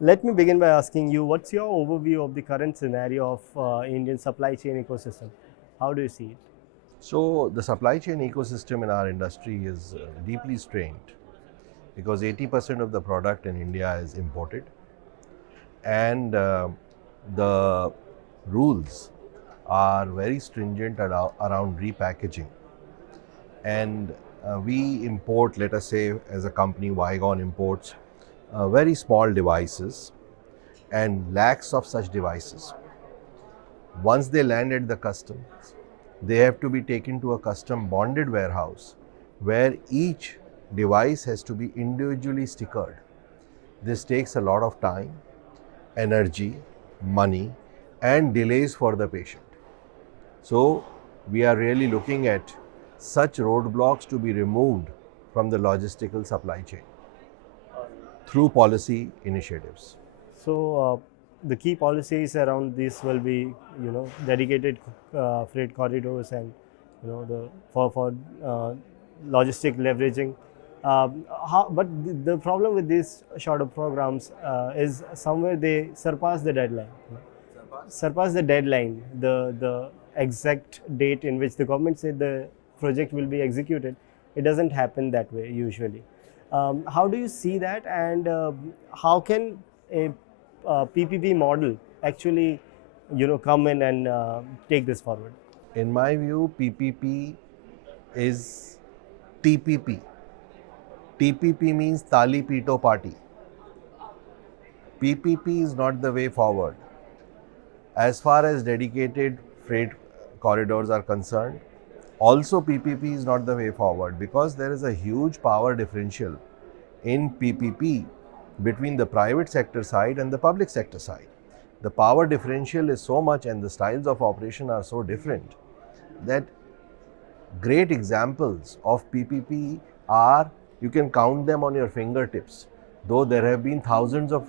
Let me begin by asking you, what's your overview of the current scenario of Indian supply chain ecosystem? How do you see it? So the supply chain ecosystem in our industry is deeply strained because 80% of the product in India is imported, and the rules are very stringent around repackaging. And we import, let us say, as a company, Vygon imports very small devices and lakhs of such devices. Once they land at the customs, they have to be taken to a custom bonded warehouse where each device has to be individually stickered. This takes a lot of time, energy, money, and delays for the patient. So, we are really looking at such roadblocks to be removed from the logistical supply chain through policy initiatives. So the key policies around this will be, dedicated freight corridors and, the for logistic leveraging. But the problem with these shorter programs is somewhere they surpass the deadline. Surpass the deadline, the exact date in which the government said the project will be executed. It doesn't happen that way usually. How do you see that, and how can a PPP model actually, come in and take this forward? In my view, PPP is TPP. TPP means Tali Pito Party. PPP is not the way forward. As far as dedicated freight corridors are concerned, also PPP is not the way forward because there is a huge power differential in PPP between the private sector side and the public sector side. The power differential is so much and the styles of operation are so different that great examples of PPP are, you can count them on your fingertips, though there have been thousands of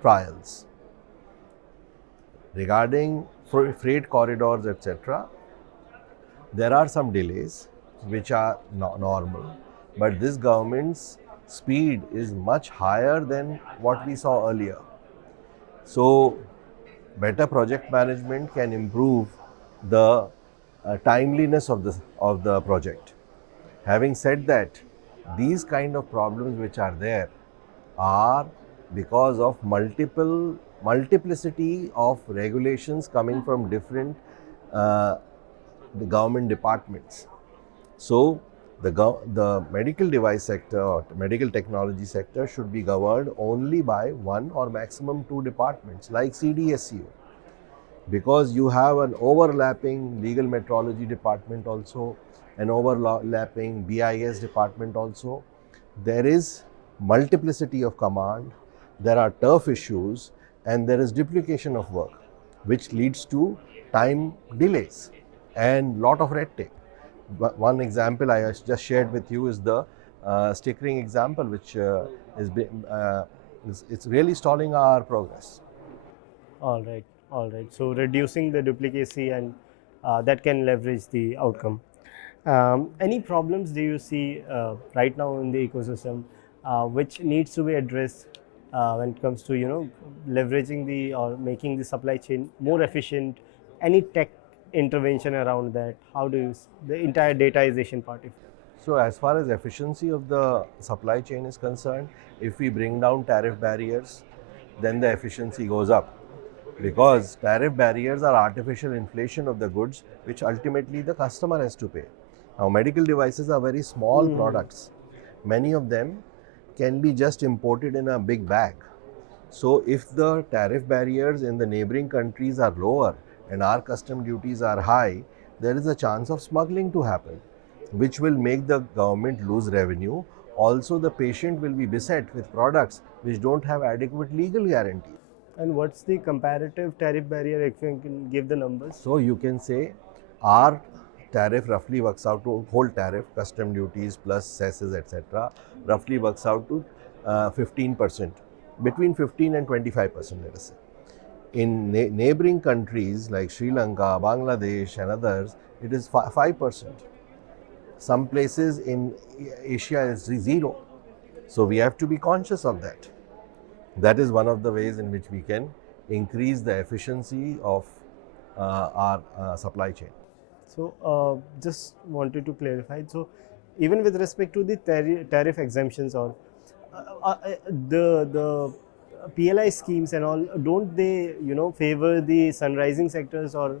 trials. Regarding freight corridors, etc., there are some delays which are normal, but this government's speed is much higher than what we saw earlier. So, better project management can improve the timeliness of the project. Having said that, these kind of problems which are there are because of multiplicity of regulations coming from different the government departments. So the medical device sector or medical technology sector should be governed only by one or maximum two departments like CDSU, because you have an overlapping legal metrology department also, an overlapping BIS department also. There is multiplicity of command, there are turf issues, and there is duplication of work, which leads to time delays and lot of red tape. One example I just shared with you is the stickering example, which it's really stalling our progress. All right, all right. So reducing the duplicacy, and that can leverage the outcome. Any problems do you see right now in the ecosystem which needs to be addressed when it comes to, leveraging the or making the supply chain more efficient? Any tech intervention around that? How do you the entire dataization part? So as far as efficiency of the supply chain is concerned, if we bring down tariff barriers, then the efficiency goes up, because tariff barriers are artificial inflation of the goods which ultimately the customer has to pay. Now medical devices are very small products. Many of them can be just imported in a big bag. So if the tariff barriers in the neighboring countries are lower and our custom duties are high, there is a chance of smuggling to happen, which will make the government lose revenue. Also, the patient will be beset with products which don't have adequate legal guarantee. And what's the comparative tariff barrier, if you can give the numbers? So you can say our tariff roughly works out to, whole tariff, custom duties plus cesses, etc., roughly works out to 15%, between 15 and 25%, let us say. In neighboring countries like Sri Lanka, Bangladesh and others, it is 5%. Some places in Asia is zero. So we have to be conscious of that. That is one of the ways in which we can increase the efficiency of our supply chain. So, just wanted to clarify. So, even with respect to the tariff exemptions or the PLI schemes and all, don't they favor the sunrising sectors or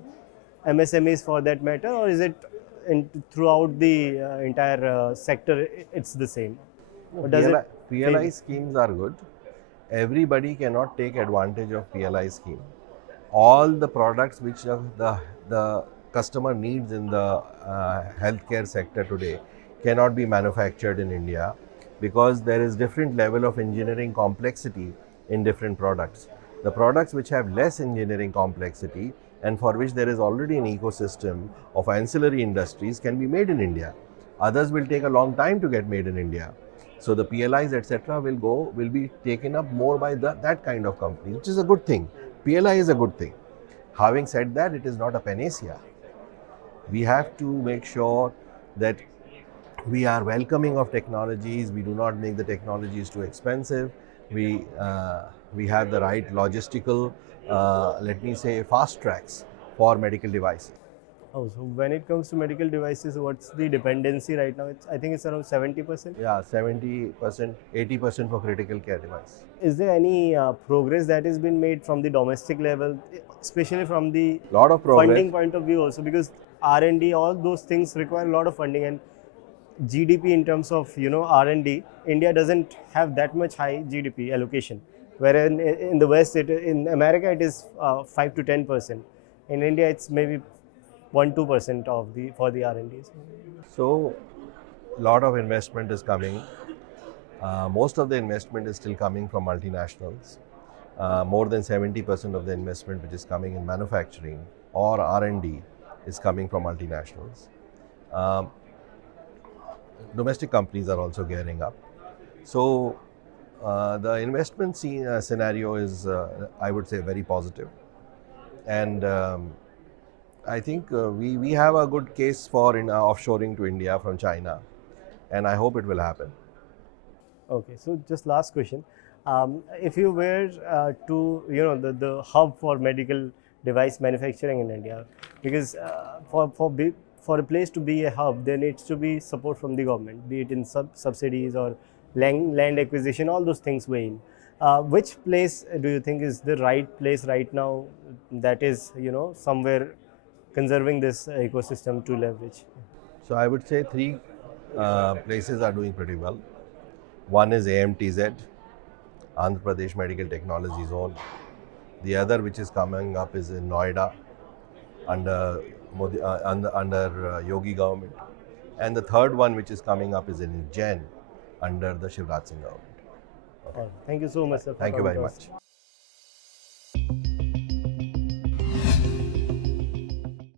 MSMEs for that matter, or is it throughout the entire sector it's the same? No, Or does it PLI favor? schemes are good. Everybody cannot take advantage of PLI scheme. All the products which the customer needs in the healthcare sector today cannot be manufactured in India because there is different level of engineering complexity in different products. The products which have less engineering complexity and for which there is already an ecosystem of ancillary industries can be made in India. Others will take a long time to get made in India. So the PLIs etc. will be taken up more by that kind of companies, which is a good thing. PLI is a good thing. Having said that, it is not a panacea. We have to make sure that we are welcoming of technologies. We do not make the technologies too expensive. We have the right logistical, let me say, fast tracks for medical devices. Oh, so when it comes to medical devices, what's the dependency right now? I think it's around 70%. Yeah, 70%, 80% for critical care device. Is there any progress that has been made from the domestic level, especially from the Lot of progress. funding point of view also? Because R&D, all those things require a lot of funding, and GDP in terms of R&D, India doesn't have that much high GDP allocation. Whereas in the West, in America, it is 5 to 10%. In India, it's maybe 1-2% of the for the R&D. So, lot of investment is coming. Most of the investment is still coming from multinationals. More than 70% of the investment which is coming in manufacturing or R&D is coming from multinationals. Domestic companies are also gearing up. So the investment scenario is, I would say, very positive. And I think we have a good case for offshoring to India from China. And I hope it will happen. Okay, so just last question. If you were to, the hub for medical device manufacturing in India, because for a place to be a hub, there needs to be support from the government, be it in subsidies or land acquisition, all those things weigh in. Which place do you think is the right place right now that is, somewhere conserving this ecosystem to leverage? So I would say three places are doing pretty well. One is AMTZ, Andhra Pradesh Medical Technology Zone. The other, which is coming up, is in Noida under Yogi government. And the third one, which is coming up, is in Ujjain under the Shivraj Singh government. Okay. Thank you so much, sir. For Thank you very coming to us. much.